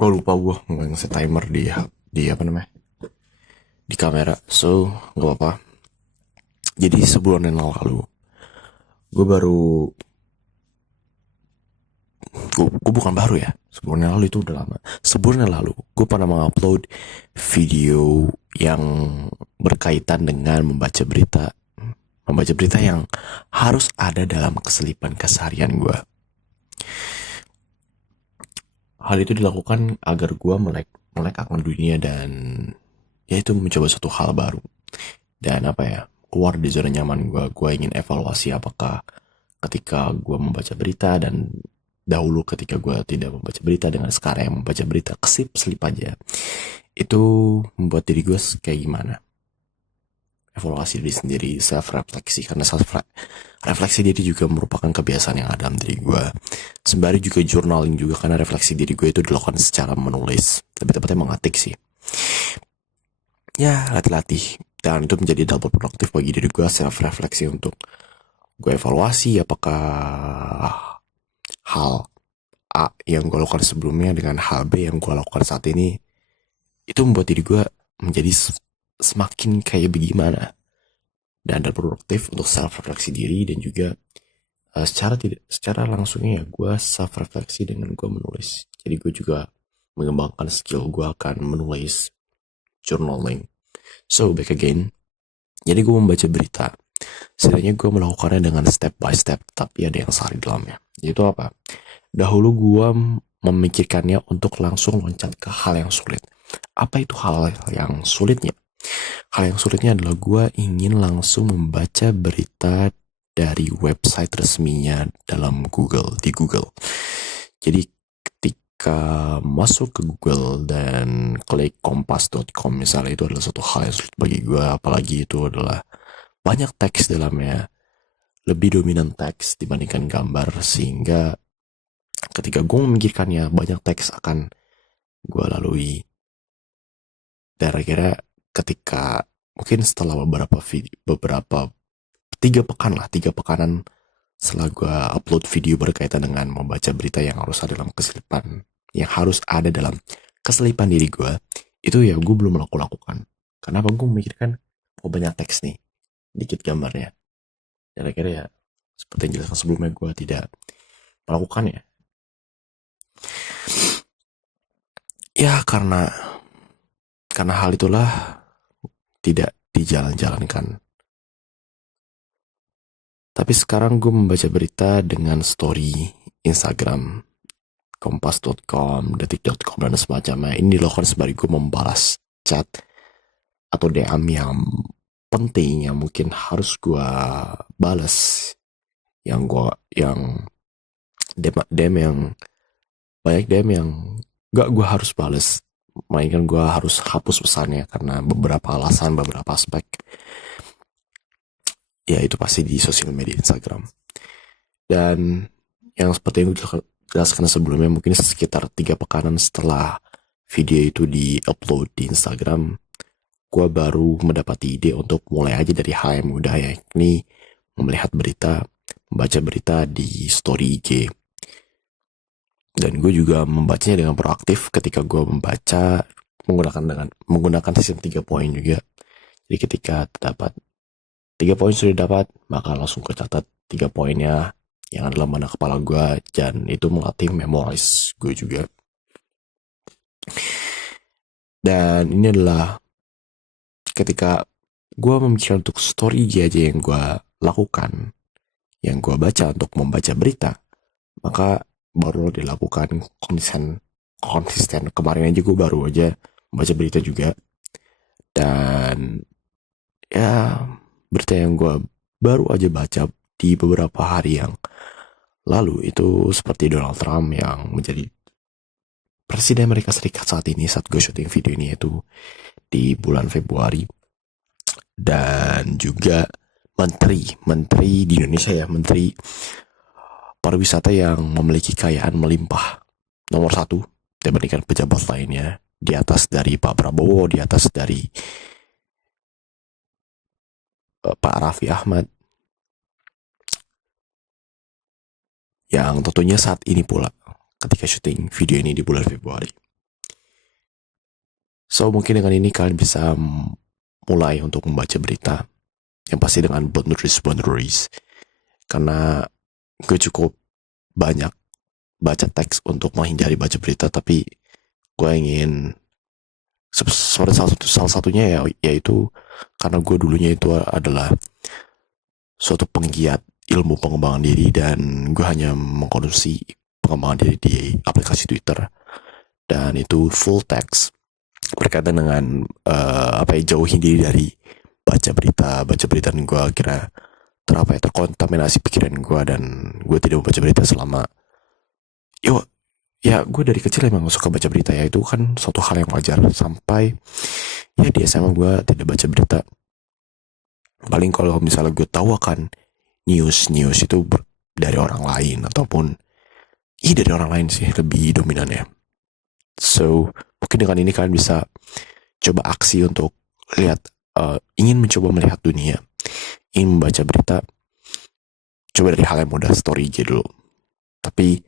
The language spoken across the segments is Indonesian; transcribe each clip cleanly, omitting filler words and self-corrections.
Oh lupa gue nggak ngeset timer di apa namanya di kamera, so nggak apa-apa. Jadi sebulan yang lalu gue baru gue bukan baru ya, sebulan yang lalu itu udah lama. Sebulan yang lalu gue pernah mengupload video yang berkaitan dengan membaca berita yang harus ada dalam keselipan keseharian gue. Hal itu dilakukan agar gue melek akan dunia dan yaitu mencoba suatu hal baru dan apa ya, keluar di zona nyaman gue ingin evaluasi apakah ketika gue membaca berita dan dahulu ketika gue tidak membaca berita dengan sekarang yang membaca berita keslip-selip aja, itu membuat diri gue kayak gimana. Evaluasi diri sendiri, self refleksi, karena self refleksi diri juga merupakan kebiasaan yang ada dalam diri gue. Sembari juga journaling juga, karena refleksi diri gue itu dilakukan secara menulis, lebih tepatnya mengetik sih. Ya, latih-latih, dan itu menjadi double produktif bagi diri gue, self refleksi untuk gue evaluasi apakah hal A yang gue lakukan sebelumnya dengan hal B yang gue lakukan saat ini itu membuat diri gue menjadi semakin kayak bagaimana, dan produktif untuk self refleksi diri. Dan juga secara langsungnya ya gue self refleksi dengan gue menulis. Jadi gue juga mengembangkan skill gue akan menulis, journaling. So back again, jadi gue membaca berita, setidaknya gue melakukannya dengan step by step, tapi ada yang salah di dalamnya. Itu apa? Dahulu gue memikirkannya untuk langsung loncat ke hal yang sulit. Apa itu hal yang sulitnya? Hal yang sulitnya adalah gue ingin langsung membaca berita dari website resminya dalam Google, di Google. Jadi ketika masuk ke Google dan klik kompas.com misalnya, itu adalah suatu hal yang sulit bagi gue, apalagi itu adalah banyak teks dalamnya, lebih dominan teks dibandingkan gambar, sehingga ketika gue memikirkannya banyak teks akan gue lalui. Dan akhirnya ketika mungkin setelah beberapa 3 pekanan setelah gue upload video berkaitan dengan membaca berita yang harus ada dalam keselipan, yang harus ada dalam keselipan diri gue, itu ya gue belum lakukan. Kenapa? Gue memikirkan, oh banyak teks nih, dikit gambarnya. Dan akhirnya ya seperti yang jelaskan sebelumnya, gue tidak melakukannya. Ya karena hal itulah tidak dijalan-jalankan. Tapi sekarang gue membaca berita dengan story Instagram, kompas.com, detik.com, dan semacamnya. Ini dilakukan sebagai gue membalas chat atau DM yang penting yang mungkin harus gue balas. Yang DM yang banyak, DM yang gak gue harus balas, melainkan gue harus hapus pesannya karena beberapa alasan, beberapa aspek. Ya itu pasti di sosial media Instagram. Dan yang seperti yang gue jelaskan sebelumnya, mungkin sekitar 3 pekanan setelah video itu di-upload di Instagram, gue baru mendapati ide untuk mulai aja dari hal yang mudah, yakni melihat berita, membaca berita di story IG. Dan gue juga membacanya dengan proaktif ketika gue membaca menggunakan sistem 3 poin juga. Jadi ketika terdapat 3 poin sudah dapat, maka langsung kecatat 3 poinnya yang adalah mana kepala gue, dan itu melatih memorize gue juga. Dan ini adalah ketika gue memikirkan untuk story aja yang gue lakukan, yang gue baca untuk membaca berita, maka baru dilakukan konsisten. Kemarin aja gue baru aja membaca berita juga, dan ya berita yang gue baru aja baca di beberapa hari yang lalu itu seperti Donald Trump yang menjadi Presiden Amerika Serikat saat ini, saat gue syuting video ini, yaitu di bulan Februari. Dan juga menteri di Indonesia ya, menteri pariwisata yang memiliki kekayaan melimpah, nomor 1 dibandingkan pejabat lainnya, di atas dari Pak Prabowo, di atas dari Pak Raffi Ahmad, yang tentunya saat ini pula ketika syuting video ini di bulan Februari So mungkin dengan ini kalian bisa mulai untuk membaca berita, yang pasti dengan boundaries. Karena gue cukup banyak baca teks untuk menghindari baca berita, tapi gue ingin seperti salah satunya ya, yaitu karena gue dulunya itu adalah suatu penggiat ilmu pengembangan diri, dan gue hanya mengkonsumsi pengembangan diri di aplikasi Twitter, dan itu full text berkaitan dengan jauhin diri dari baca berita, dan gue kira terkontaminasi pikiran gue, dan gue tidak membaca berita selama gue dari kecil emang suka baca berita, ya itu kan suatu hal yang wajar. Sampai ya di SMA gue tidak baca berita, paling kalau misalnya gue tahu akan news itu dari orang lain, ataupun dari orang lain sih lebih dominan ya. So mungkin dengan ini kalian bisa coba aksi untuk lihat, ingin mencoba melihat dunia, ingin membaca berita, coba dari hal yang mudah, story IG dulu. Tapi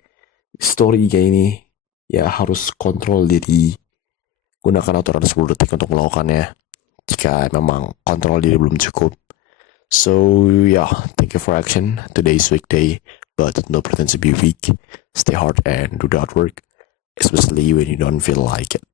story IG ini ya harus kontrol diri, gunakan aturan 10 detik untuk melakukannya jika memang kontrol diri belum cukup. So yeah, thank you for action. Today is weekday, but no pretend to be weak. Stay hard and do the hard work, especially when you don't feel like it.